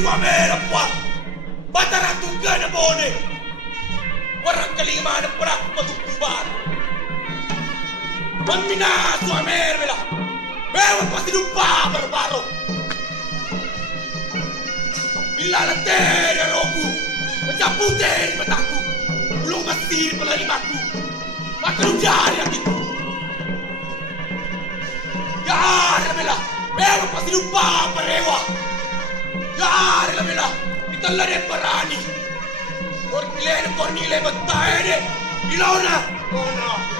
Tua meidän puolta! Pataratun könä boone! Varakkaliimaan prakkotukku vaan! On minä sua mervellä! Meuva sinun paaparo! Millään tehdä roku! Mä puteeri mä takku! Uluma siirpala limakku! Makkarun jaariakin! Ja arvella! Meuva sinun paaparewa! Ja arvella! Mitä lähde parani! Korkkileen korniille mutta ede! Ilona! Ilona!